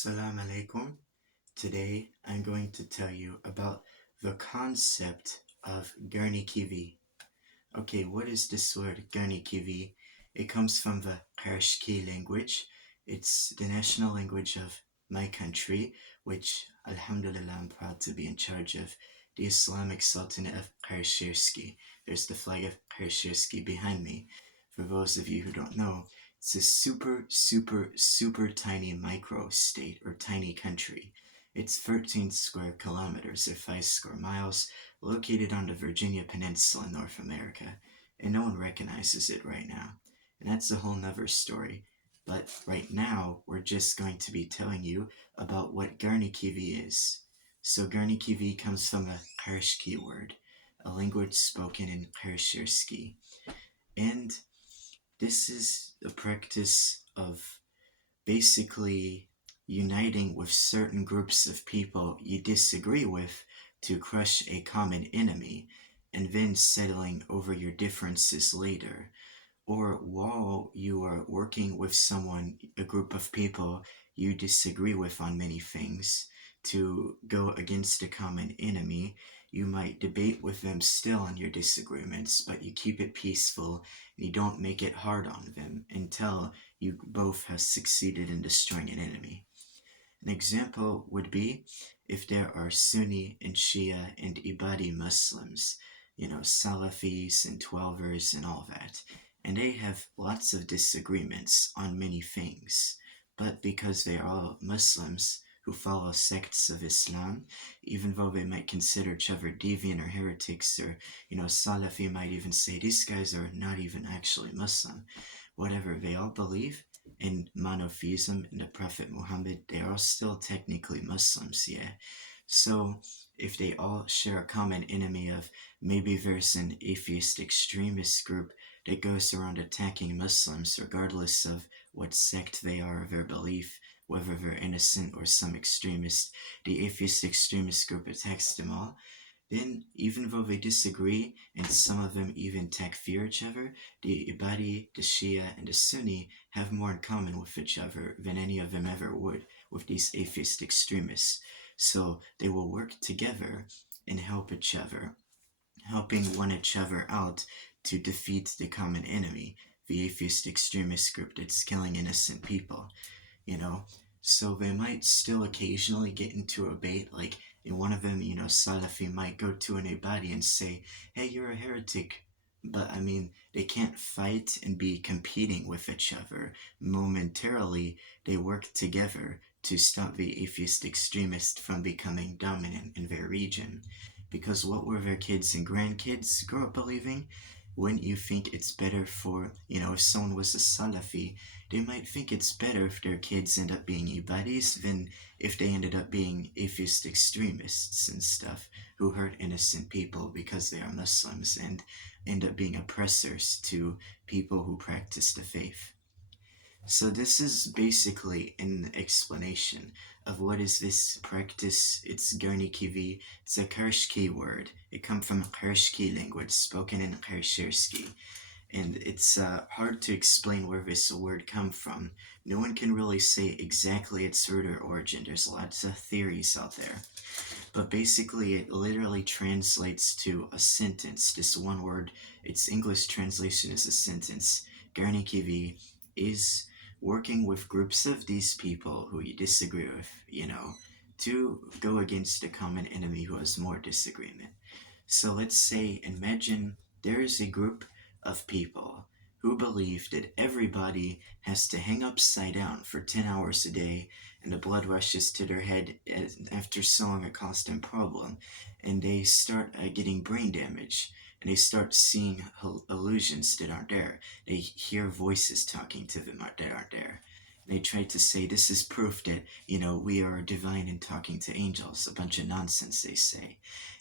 Assalamu alaikum. Today I'm going to tell you about the concept of Garnikivi. Okay, what is this word Garnikivi? It comes from the Qarsherskiy language. It's the national language of my country, which alhamdulillah I'm proud to be in charge of, the Islamic Sultanate of Qarsherskiy. There's the flag of Qarsherskiy behind me. For those of you who don't know, it's a super tiny micro-state or tiny country. It's 13 square kilometers or 5 square miles, located on the Virginia Peninsula in North America, and no one recognizes it right now. And that's a whole nother story. But right now, we're just going to be telling you about what Garnikivi is. So Garnikivi comes from a Qarsherskiy word, a language spoken in Qarsherskiy. And this is a practice of basically uniting with certain groups of people you disagree with to crush a common enemy, and then settling over your differences later. Or while you are working with someone, a group of people you disagree with on many things, to go against a common enemy, you might debate with them still on your disagreements, but you keep it peaceful and you don't make it hard on them until you both have succeeded in destroying an enemy. An example would be if there are Sunni and Shia and Ibadi Muslims, Salafis and Twelvers and all that, and they have lots of disagreements on many things, but because they are all Muslims who follow sects of Islam, even though they might consider each other deviant or heretics, or Salafi might even say these guys are not even actually Muslim, whatever, they all believe in monotheism and the Prophet Muhammad, they are still technically Muslims, yeah. So if they all share a common enemy of, maybe there's an atheist extremist group that goes around attacking Muslims regardless of what sect they are or their belief, whether they're innocent or some extremist, the atheist extremist group attacks them all. Then, even though they disagree, and some of them even takfir each other, the Ibadi, the Shia, and the Sunni have more in common with each other than any of them ever would with these atheist extremists. So they will work together and help each other, helping one each other out to defeat the common enemy, the atheist extremist group that's killing innocent people, So they might still occasionally get into a debate, like in one of them, Salafi might go to an Ibadi and say, hey, you're a heretic. But they can't fight and be competing with each other. Momentarily, they work together to stop the atheist extremist from becoming dominant in their region. Because what will their kids and grandkids grow up believing? Wouldn't you think it's better for, if someone was a Salafi, they might think it's better if their kids end up being Ibadis than if they ended up being atheist extremists and stuff who hurt innocent people because they are Muslims and end up being oppressors to people who practice the faith. So this is basically an explanation of what is this practice. It's Garnikivi. It's a Qarsherskiy word. It comes from Qarsherskiy language spoken in Qarsherskiy. And it's hard to explain where this word comes from. No one can really say exactly its root or origin. There's lots of theories out there. But basically, it literally translates to a sentence. This one word, its English translation is a sentence. Garnikivi is working with groups of these people who you disagree with, to go against a common enemy who has more disagreement. So let's say, imagine there is a group of people who believe that everybody has to hang upside down for 10 hours a day and the blood rushes to their head after solving a constant problem, and they start getting brain damage, and they start seeing illusions that aren't there. They hear voices talking to them that aren't there. And they try to say, this is proof that, we are divine and talking to angels. A bunch of nonsense, they say.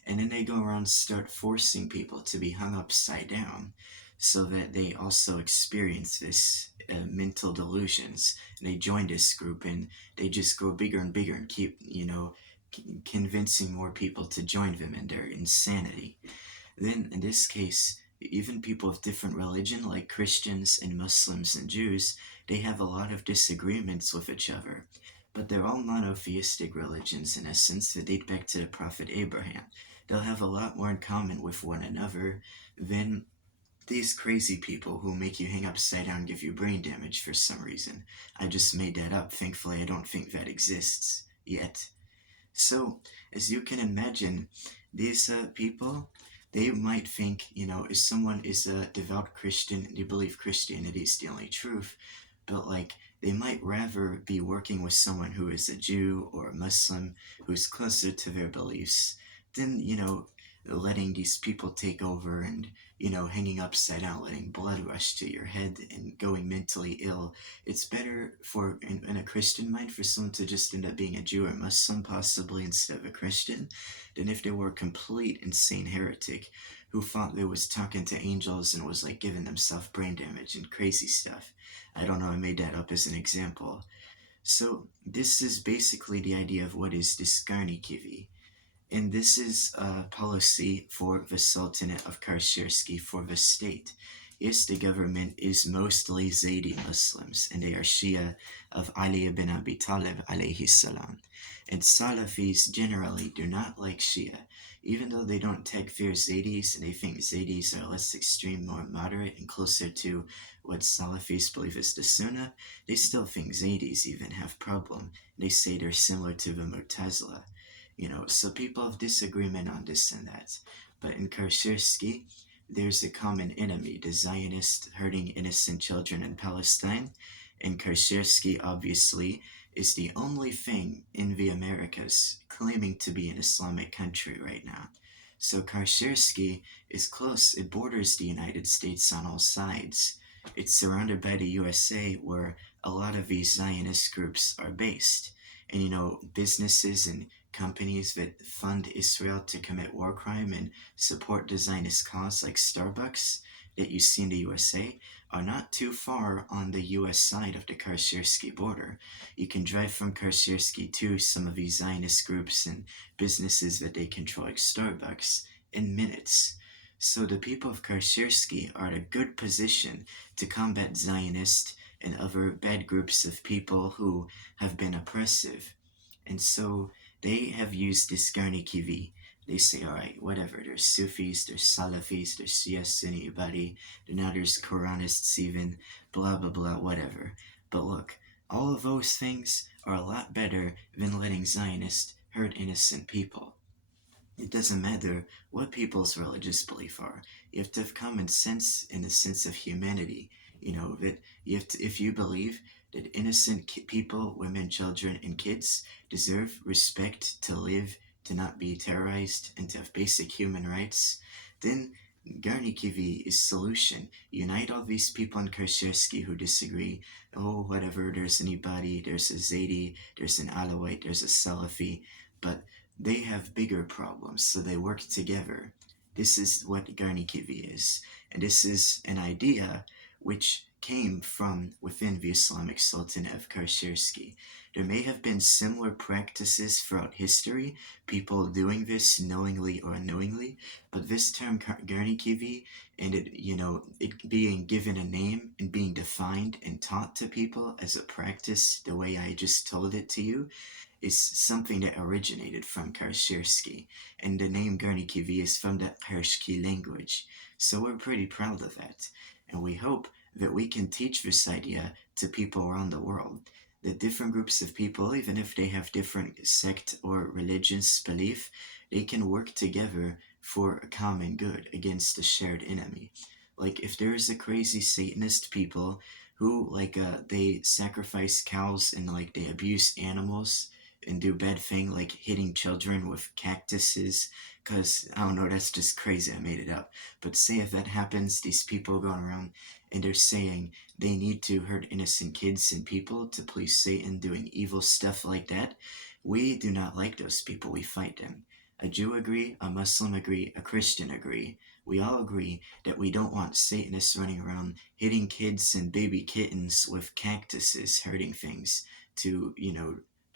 And then they go around and start forcing people to be hung upside down so that they also experience this mental delusions. And they join this group and they just grow bigger and bigger and keep, convincing more people to join them in their insanity. Then, in this case, even people of different religion, like Christians and Muslims and Jews, they have a lot of disagreements with each other. but they're all monotheistic religions in a sense that date back to the Prophet Abraham. They'll have a lot more in common with one another than these crazy people who make you hang upside down and give you brain damage for some reason. I just made that up. Thankfully, I don't think that exists yet. So, as you can imagine, these people, they might think, if someone is a devout Christian, they believe Christianity is the only truth, but like, they might rather be working with someone who is a Jew or a Muslim who's closer to their beliefs than, letting these people take over and, hanging upside down, letting blood rush to your head and going mentally ill. It's better in a Christian mind, for someone to just end up being a Jew or Muslim, possibly, instead of a Christian, than if they were a complete insane heretic who thought they was talking to angels and was like giving themselves brain damage and crazy stuff. I don't know, I made that up as an example. So this is basically the idea of what is this Garnikivi. And this is a policy for the Sultanate of Qarsherskiy, for the state. Yes, the government is mostly Zaydi Muslims, and they are Shia of Ali ibn Abi Talib alayhi salam. And Salafis generally do not like Shia, even though they don't takfir Zaydis, and they think Zaydis are less extreme, more moderate, and closer to what Salafis believe is the Sunnah. They still think Zaydis even have problem. They say they're similar to the Mu'tazila. So people have disagreement on this and that. But in Qarsherskiy, there's a common enemy, the Zionists hurting innocent children in Palestine. And Qarsherskiy, obviously, is the only thing in the Americas claiming to be an Islamic country right now. So Qarsherskiy is close, it borders the United States on all sides. It's surrounded by the USA, where a lot of these Zionist groups are based. And businesses and companies that fund Israel to commit war crime and support the Zionist cause, like Starbucks, that you see in the USA, are not too far on the US side of the Qarsherskiy border. You can drive from Qarsherskiy to some of these Zionist groups and businesses that they control, like Starbucks, in minutes. So the people of Qarsherskiy are in a good position to combat Zionists and other bad groups of people who have been oppressive. And so they have used this Garnikivi. They say, all right, whatever, there's Sufis, there's Salafis, there's Shias, anybody, now there's Quranists even, blah, blah, blah, whatever. But look, all of those things are a lot better than letting Zionists hurt innocent people. It doesn't matter what people's religious belief are. You have to have common sense in the sense of humanity. That you have to, if you believe that innocent people, women, children, and kids deserve respect, to live, to not be terrorized, and to have basic human rights, then Garnikivi is solution. Unite all these people in Qarsherskiy who disagree. Oh, whatever, there's anybody, there's a Zaydi, there's an Alawite, there's a Salafi, but they have bigger problems, so they work together. This is what Garnikivi is, and this is an idea which came from within the Islamic Sultanate of Qarsherskiy. There may have been similar practices throughout history, people doing this knowingly or unknowingly, but this term Garnikivi, and it being given a name and being defined and taught to people as a practice the way I just told it to you, is something that originated from Qarsherskiy, and the name Garnikivi is from the Qarshki language. So we're pretty proud of that, and we hope that we can teach this idea to people around the world, that different groups of people, even if they have different sect or religious belief, they can work together for a common good against a shared enemy. Like if there is a crazy Satanist people who they sacrifice cows and they abuse animals and do bad thing like hitting children with cactuses, because I don't know, that's just crazy, I made it up. But say if that happens, these people going around and they're saying they need to hurt innocent kids and people to please Satan, doing evil stuff like that, we do not like those people, we fight them. A Jew agree, a Muslim agree, a Christian agree. We all agree that we don't want Satanists running around hitting kids and baby kittens with cactuses, hurting things to,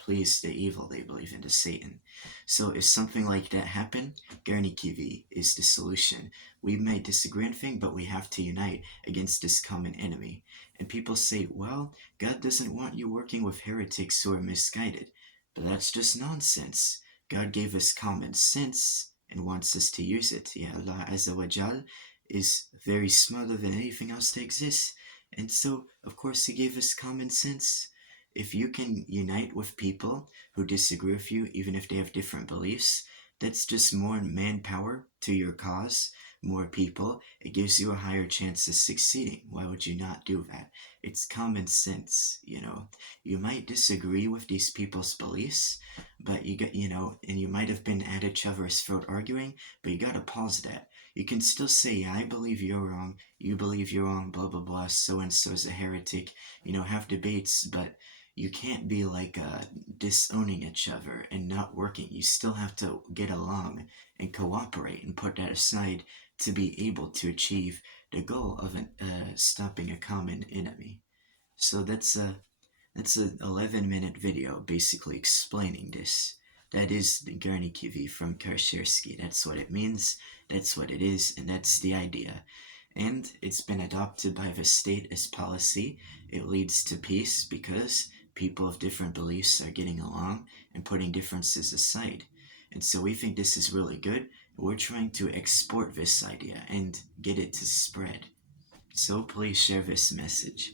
please the evil they believe in, to Satan. So if something like that happened, Garnikivi is the solution. We might disagree on things, but we have to unite against this common enemy. And people say, well, God doesn't want you working with heretics who are misguided. But that's just nonsense. God gave us common sense and wants us to use it. Yeah, Allah Azza wa Jal is very smarter than anything else that exists. And so, of course, He gave us common sense. If you can unite with people who disagree with you, even if they have different beliefs, that's just more manpower to your cause, more people. It gives you a higher chance of succeeding. Why would you not do that? It's common sense, you know. You might disagree with these people's beliefs, but and you might have been at each other's throat arguing, but you gotta pause that. You can still say, yeah, I believe you're wrong, you believe you're wrong, blah, blah, blah, so-and-so is a heretic, have debates, but you can't be like disowning each other and not working. You still have to get along and cooperate and put that aside to be able to achieve the goal of stopping a common enemy. So that's an 11-minute video basically explaining this. That is the Garnikivi from Qarsherskiy. That's what it means, that's what it is, and that's the idea. And it's been adopted by the state as policy. It leads to peace because people of different beliefs are getting along and putting differences aside. And so we think this is really good. We're trying to export this idea and get it to spread. So please share this message.